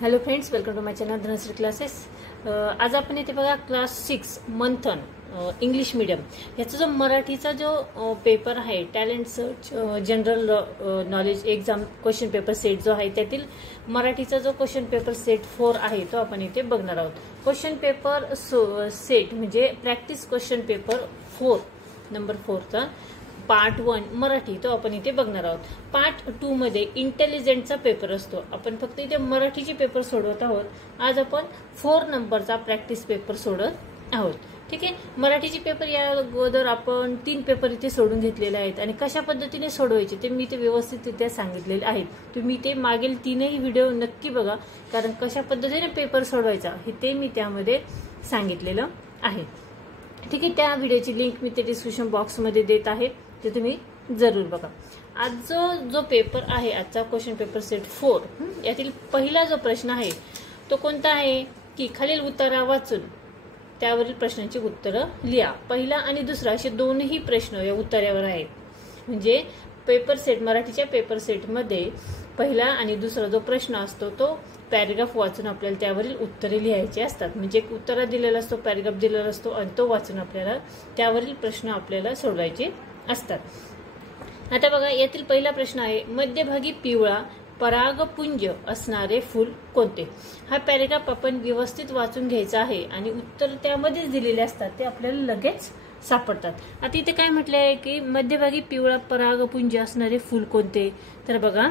Hello friends, welcome to my channel Dhanashree classes. आज आपण इथे बघा क्लास 6 मंथन इंग्लिश मीडियम याचा जो मराठीचा जो पेपर आहे talent search general knowledge exam question paper set जो आहे त्यातील मराठीचा जो क्वेश्चन पेपर सेट 4 आहे तो आपण इथे बघणार आहोत। क्वेश्चन पेपर सेट म्हणजे प्रॅक्टिस क्वेश्चन पेपर 4 नंबर 4 चा पार्ट 1 मराठी तो आपण इथे बघणार आहोत। पार्ट 2 मध्ये इंटेलिजंटचा पेपर असतो। आपण फक्त इथे मराठीचे पेपर सोडवत आहोत। आज आपण 4 नंबरचा प्रॅक्टिस पेपर सोडत आहोत। ठीक आहे, मराठीचे पेपर या अगोदर आपण 3 पेपर इथे सोडून घेतलेले आहेत आणि कशा पद्धतीने सोडवायचे ते मी इथे व्यवस्थितरित्या सांगितलेले आहेत। तुम्ही ते मागील 3ही व्हिडिओ नक्की बघा, कारण कशा पद्धतीने पेपर सोडवायचा हे ते मी त्यामध्ये सांगितलेलं आहे। ठीक आहे, त्या व्हिडिओची लिंक मी ते डिस्क्रिप्शन बॉक्समध्ये देत आहे, ते तुम्ही जरूर बघा। आज जो पेपर आहे आजचा क्वेश्चन पेपर सेट 4 यातील पहिला जो प्रश्न आहे तो कोणता आहे की खालील उत्तरा वाचून त्यावरील प्रश्नांची उत्तरं लिहा। पहिला आणि दुसरा असे दोनही प्रश्न या उत्तरावर आहेत। म्हणजे पेपर सेट मराठीच्या पेपर सेट मध्ये पहिला आणि दुसरा जो प्रश्न असतो तो पॅराग्राफ वाचून आपल्याला त्यावरील उत्तरे लिहायची असतात। म्हणजे उत्तर दिलेला असतो, पॅराग्राफ दिलेला असतो आणि तो वाचून आपल्याला त्यावरील प्रश्न आपल्याला सोडवायचे असतात। आता बघा, यातील पहिला प्रश्न आहे मध्यभागी पिवळा परागपुंज असणारे फूल कोणते। हा पॅराग्राफ आपण व्यवस्थित वाचून घ्यायचा आहे आणि उत्तर त्यामध्येच दिलेले असतात, ते आपल्याला लगेच सापडतात। आता इथे काय म्हटले आहे की मध्यभागी पिवळा परागपुंज असणारे फूल कोणते। तर बघा,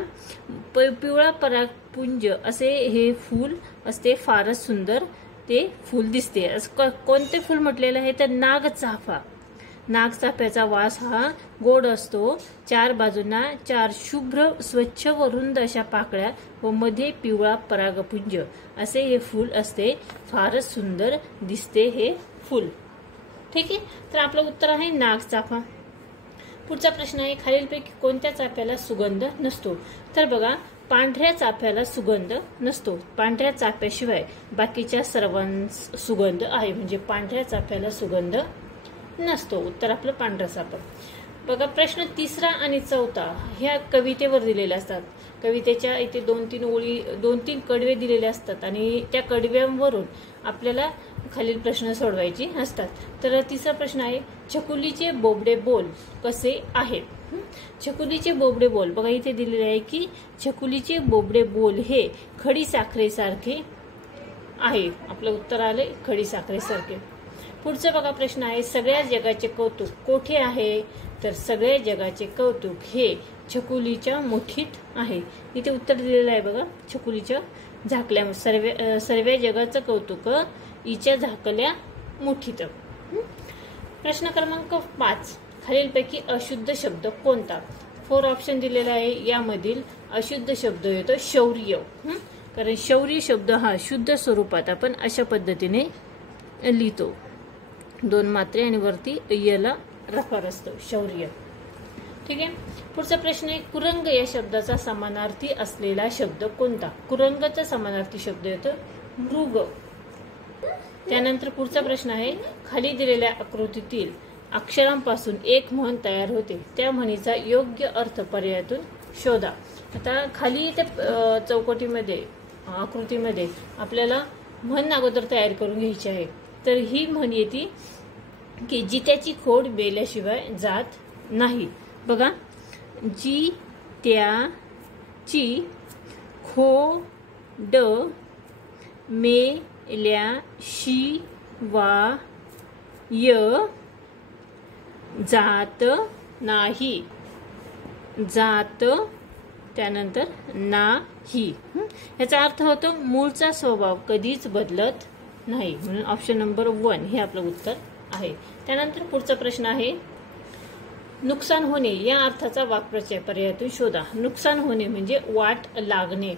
पिवळा परागपुंज असे हे फूल असते, फारच सुंदर ते फूल दिसते। कोणते फूल म्हटलेलं आहे तर नागचाफा। नागचाफ्याचा वास हा गोड असतो। 4 बाजूंना 4 शुभ्र स्वच्छ व रुंद अशा पाकळ्या व मध्ये पिवळा परागपुंज असे हे फूल असते, फारच सुंदर दिसते हे फूल। ठीक आहे, तर आपलं उत्तर आहे नागचाफा। पुढचा प्रश्न आहे खालीलपैकी कोणत्या चाफ्याला सुगंध नसतो। तर बघा, पांढऱ्या चाफ्याला सुगंध नसतो। पांढऱ्या चाफ्याशिवाय बाकीच्या सर्वांस सुगंध आहे, म्हणजे पांढऱ्या चाफ्याला सुगंध नसतो। उत्तर आपलं पांढरा चाफा। बघा, प्रश्न तिसरा आणि चौथा ह्या कवितेवर दिलेले असतात। कवितेच्या इथे 2-3 ओळी 2-3 कडवे दिलेले असतात आणि त्या कडव्यांवरून आपल्याला खालील प्रश्न सोडवायचे असतात। तर तिसरा प्रश्न आहे छकुलीचे बोबडे बोल कसे आहेत। छकुलीचे बोबडे बोल बघा इथे दिलेले आहे की छकुलीचे बोबडे बोल हे खडी साखरेसारखे आहे। आपलं उत्तर आले खडी साखरेसारखे। पुढचा बघा प्रश्न आहे सगळ्या जगाचे कौतुक कोठे आहे। तर सगळ्या जगाचे कौतुक हे छकुलीच्या मुठीत आहे। इथे उत्तर दिलेलं आहे बघा, छकुलीच्या झाकल्या सर्व जगाचं कौतुक हिच्या झाकल्या मुठीत। प्रश्न क्रमांक 5 खालीलपैकी अशुद्ध शब्द कोणता। 4 ऑप्शन दिलेला आहे, यामधील अशुद्ध शब्द येतो शौर्य। कारण शौर्य शब्द हा शुद्ध स्वरूपात आपण अशा पद्धतीने लिहितो, 2 मात्रे आणि वरती यला रफार असतो, शौर्य। ठीक आहे, पुढचा प्रश्न आहे कुरंग या शब्दाचा समानार्थी असलेला शब्द कोणता। कुरंगचा समानार्थी शब्द येतो मृग। त्यानंतर पुढचा प्रश्न आहे खाली दिलेल्या आकृतीतील अक्षरांपासून एक म्हण तयार होते, त्या म्हणीचा योग्य अर्थ पर्यायातून शोधा। आता खाली त्या चौकटीमध्ये आकृतीमध्ये आपल्याला म्हण अगोदर तयार करून घ्यायची आहे। तर ही म्हण येते की जित्याची खोड बेल्याशिवाय जात नाही। बघा, जी त्याची खोड मेल्याशिवाय जात नाही, जात त्यानंतर नाही। याचा अर्थ होतो मूळचा स्वभाव कधीच बदलत नाही, म्हणून ऑप्शन नंबर 1 हे आपलं उत्तर आहे। त्यानंतर पुढचा प्रश्न आहे नुकसान होणे या अर्थाचा वाक्प्रचार पर्यायातून शोधा। नुकसान होणे म्हणजे वाट लागणे।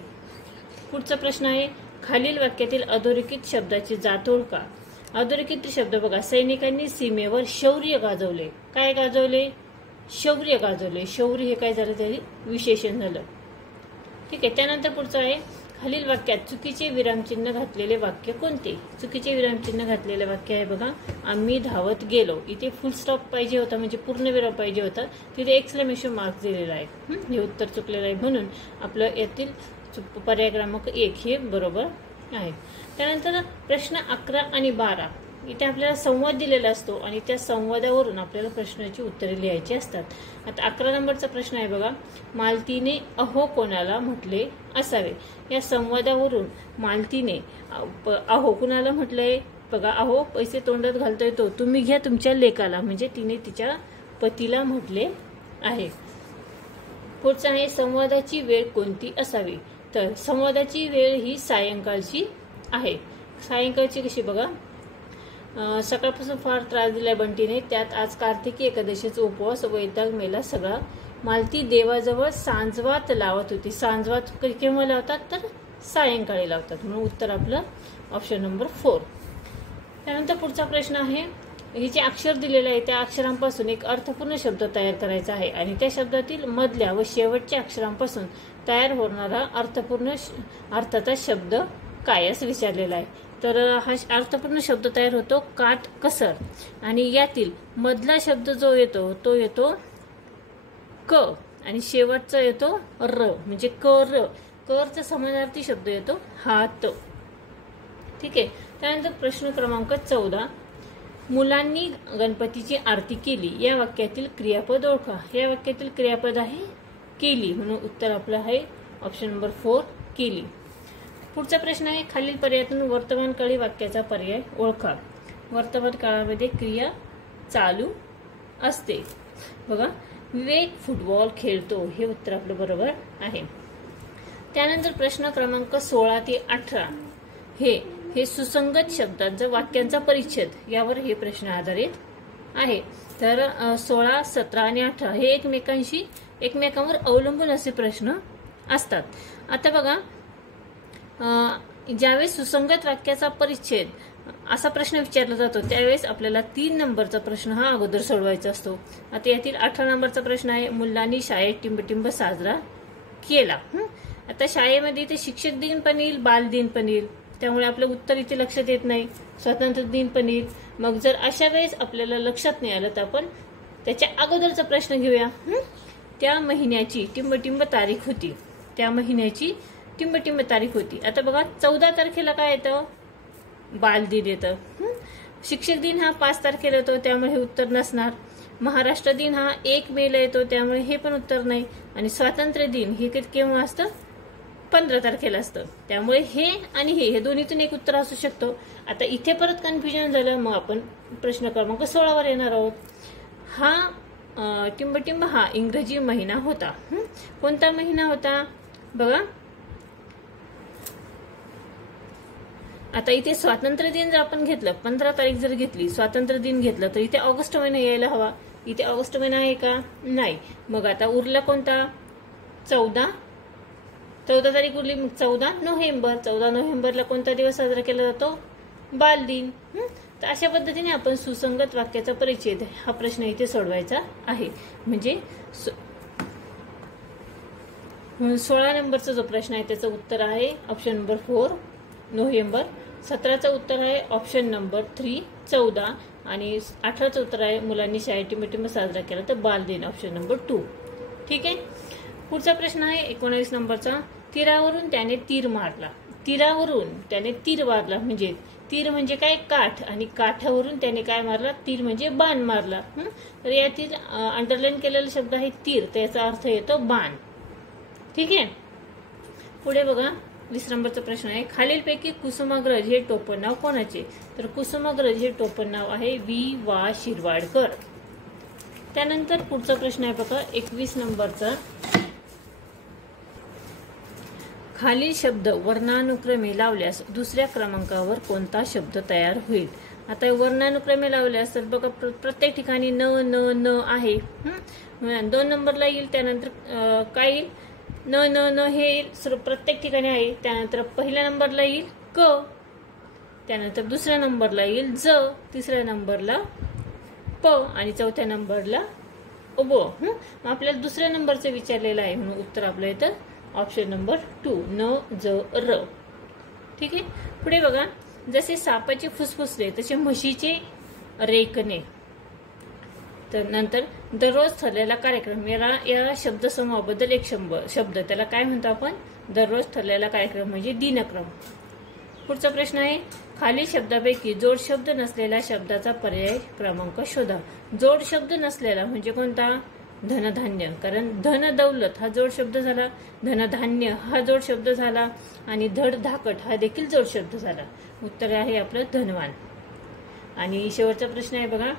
पुढचा प्रश्न आहे खालील वाक्यातील अधोरेखित शब्दाची जात ओळखा। अधोरेखित शब्द बघा, सैनिकांनी सीमेवर शौर्य गाजवले। काय गाजवले? शौर्य गाजवले। शौर्य हे काय झालं, तरी विशेषण झालं। ठीक आहे, त्यानंतर पुढचं आहे खालील वाक्यात चुकीचे विरामचिन्ह घातलेले वाक्य कोणते। चुकीचे विरामचिन्ह घातलेले वाक्य आहे बघा, आम्ही धावत गेलो। इथे फुल स्टॉप पाहिजे होता, म्हणजे पूर्ण विराम पाहिजे होता, तिथे एक्सक्लेमेशन मार्क दिलेला आहे। हे उत्तर चुकलेलं आहे, म्हणून आपलं यातील पर्याय क्रमांक 1 हे बरोबर आहे. त्यानंतर प्रश्न 11 आणि 12 इथे आपल्याला संवाद दिलेला असतो आणि त्या संवादावरून आपल्याला प्रश्नाची उत्तरे लिहायची असतात. आता 11 नंबरचा प्रश्न आहे बघा, मालतीने अहो कोणाला म्हटले असावे. या संवादावरून मालतीने अहो कुणाला म्हटलंय बघा, अहो पैसे तोंडात घालतोय तो, तुम्ही घ्या तुमच्या लेकाला, म्हणजे तिने तिच्या पतीला म्हटले आहे. पुढचा आहे संवादाची वेळ कोणती असावी. तर संवादाची वेळ ही सायंकाळची आहे. सायंकाळची कशी बघा, सकाळपासून फार त्रास दिलाय बंटीने, त्यात आज कार्तिकी एकादशीचा उपवास, वैताग मेला सगळा. मालती देवाजवळ सांजवात लावत होती. सांजवात केव्हा लावतात तर सायंकाळी लावतात, म्हणून उत्तर आपलं ऑप्शन नंबर 4. त्यानंतर पुढचा प्रश्न आहे, हे जे अक्षर दिलेलं आहे त्या अक्षरांपासून एक अर्थपूर्ण शब्द तयार करायचा आहे आणि त्या शब्दातील मधल्या व शेवटच्या अक्षरांपासून तयार होणारा अर्थपूर्ण अर्थाचा शब्द काय असं विचारलेला आहे. तर हा अर्थपूर्ण शब्द तयार होतो काट कसर, आणि यातील मधला शब्द जो येतो तो येतो क आणि शेवटचा येतो र, म्हणजे कर. करचा समानार्थी शब्द येतो हात. ठीक आहे. त्यानंतर प्रश्न क्रमांक 14, मुलांनी गणपतीची आरती केली. या वाक्यातील क्रियापद ओळखा. या वाक्यातील क्रियापद आहे केली, म्हणून उत्तर आपलं आहे ऑप्शन नंबर 4 केली. पुढचा प्रश्न आहे, खालील पर्यायातून वर्तमान काळी वाक्याचा पर्याय ओळखा. वर्तमान काळामध्ये क्रिया चालू असते. बघा, विवेक फुटबॉल खेळतो, हे उत्तर आपलं बरोबर आहे. त्यानंतर प्रश्न क्रमांक 16 ते 18 हे सुसंगत शब्दांचा वाक्यांचा परिच्छेद यावर हे प्रश्न आधारित आहे. तर 16, 17 आणि 18 हे एकमेकांवर अवलंबून असे प्रश्न असतात. आता बघा, ज्यावेळेस सुसंगत वाक्याचा परिच्छेद असा प्रश्न विचारला जातो त्यावेळेस आपल्याला 3 नंबरचा प्रश्न हा अगोदर सोडवायचा असतो. आता यातील 18 नंबरचा प्रश्न आहे, मुलांनी शाळेत टिंबटिंब साजरा केला. आता शाळेमध्ये इथे शिक्षक दिन पण येईल, बाल दिन पण येईल, त्यामुळे आपलं उत्तर इथे लक्षात येत नाही. स्वातंत्र्य दिन पण येईल. मग जर अशा वेळेस आपल्याला लक्षात नाही आलं तर आपण त्याच्या अगोदरचा प्रश्न घेऊया. त्या महिन्याची टिंबटिंब तारीख होती. त्या महिन्याची टिंबटिंब तारीख होती. आता बघा, 14 तारखेला काय येतं, बाल दिन येतं. शिक्षक दिन हा 5 तारखेला येतो, त्यामुळे हे उत्तर नसणार. महाराष्ट्र दिन हा 1 मेला येतो, त्यामुळे हे पण उत्तर नाही. आणि स्वातंत्र्य दिन हे केव्हा असतं, 15 तारखेला असतं, त्यामुळे हे आणि हे दोन्हीतून एक उत्तर असू शकतो. आता इथे परत कन्फ्युजन झालं, मग आपण प्रश्न क्रमांक 16 वर येणार आहोत. हा टिंबटिंब हा इंग्रजी महिना होता. कोणता महिना होता बघा, आता इथे स्वातंत्र्य दिन जर आपण घेतलं, 15 तारीख जर घेतली, स्वातंत्र्य दिन घेतलं, तर इथे ऑगस्ट महिना यायला हवा. इथे ऑगस्ट महिना आहे का, नाही. मग आता उरला कोणता, 14 तारीख उरली. मग 14 नोव्हेंबर. 14 नोव्हेंबरला कोणता दिवस साजरा केला जातो, बाल दिन. तर अशा पद्धतीने आपण सुसंगत वाक्याचा परिच्छेद हा प्रश्न इथे सोडवायचा आहे. म्हणजे 16 नंबरचा जो प्रश्न आहे त्याचं उत्तर आहे ऑप्शन नंबर 4 नोव्हेंबर. 17चं उत्तर आहे ऑप्शन नंबर 3 14, आणि 18चं उत्तर आहे मुलांनी शाळेत टिंबटिंब साजरा केला तर बाल दिन ऑप्शन नंबर 2. ठीक आहे. पुढचा प्रश्न आहे 19 नंबरचा, तीरावरून त्याने तीर मारला. तीरावरून त्याने तीर मारला, म्हणजे तीर म्हणजे काय, काठ, आणि काठावरून त्याने काय मारला, तीर म्हणजे बाण मारला. तर यातील अंडरलाईन केलेला शब्द आहे तीर, त्याचा अर्थ येतो बाण. ठीक आहे. पुढे बघा, 20 नंबरचा प्रश्न आहे, खालीलपैकी कुसुमाग्रज हे टोपण नाव कोणाचे. तर कुसुमाग्रज हे टोपण नाव आहे वा शिरवाडकर. त्यानंतर पुढचा प्रश्न आहे बघा 21 नंबरचा, खालील शब्द वर्णानुक्रमे लावल्यास दुसऱ्या क्रमांकावर कोणता शब्द तयार होईल. आता वर्णानुक्रमे लावल्यास तर बघा प्रत्येक ठिकाणी न न न आहे. 2 नंबरला येईल, त्यानंतर काय येईल, न न न हे येईल, प्रत्येक ठिकाणी आहे. त्यानंतर पहिल्या नंबरला येईल क, त्यानंतर दुसऱ्या नंबरला येईल ज, तिसऱ्या नंबरला प, आणि चौथ्या नंबरला ब. आपल्याला दुसऱ्या नंबरचं विचारलेलं आहे, म्हणून उत्तर आपलं येतं ऑप्शन नंबर 2 न ज र. ठीक आहे. पुढे बघा, जसे सापाचे फुसफुसले तसे म्हशीचे रेकणे. तर नंतर दररोज ठरलेला कार्यक्रम, या शब्दसमूहाबद्दल एक शब्द, त्याला काय म्हणतो आपण, दररोज ठरलेला कार्यक्रम म्हणजे दिनक्रम. पुढचा प्रश्न आहे, खालील शब्दापैकी जोड शब्द नसलेल्या शब्दाचा पर्याय क्रमांक शोधा. जोड शब्द नसलेला म्हणजे कोणता? धनधान्य. कारण धन दौलत हा जोड शब्द झाला, धनधान्य हा जोड शब्द झाला आणि धड धाकट हा देखील जोड शब्द झाला. उत्तर आहे आपलं धनवान. आणि शेवटचा प्रश्न आहे बघा,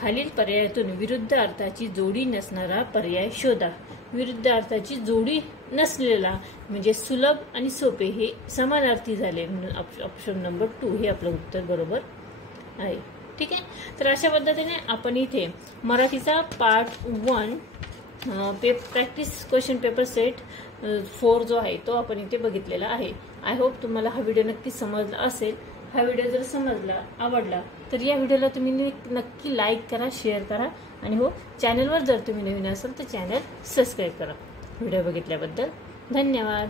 खालील पर्यायातून विरुद्ध अर्थाची जोडी नसणारा पर्याय शोधा. विरुद्ध अर्थाची जोडी नसलेला म्हणजे सुलभ आणि सोपे हे समानार्थी झाले म्हणून ऑप्शन नंबर 2 हे आपलं उत्तर बरोबर आहे. ठीक आहे. तर अशा पद्धतीने आपण इथे मराठीचा part 1 practice question paper set 4 जो आहे तो आपण इथे बघितलेला आहे. आय होप तुम्हाला हा व्हिडिओ नक्की समजला असेल. हा व्हिडिओ जर समजला, आवडला तर या व्हिडिओला तुम्ही नक्की लाईक करा, शेअर करा आणि हो, चॅनलवर जर तुम्ही नवीन असाल तर चॅनल सबस्क्राईब करा. व्हिडिओ बघितल्याबद्दल धन्यवाद.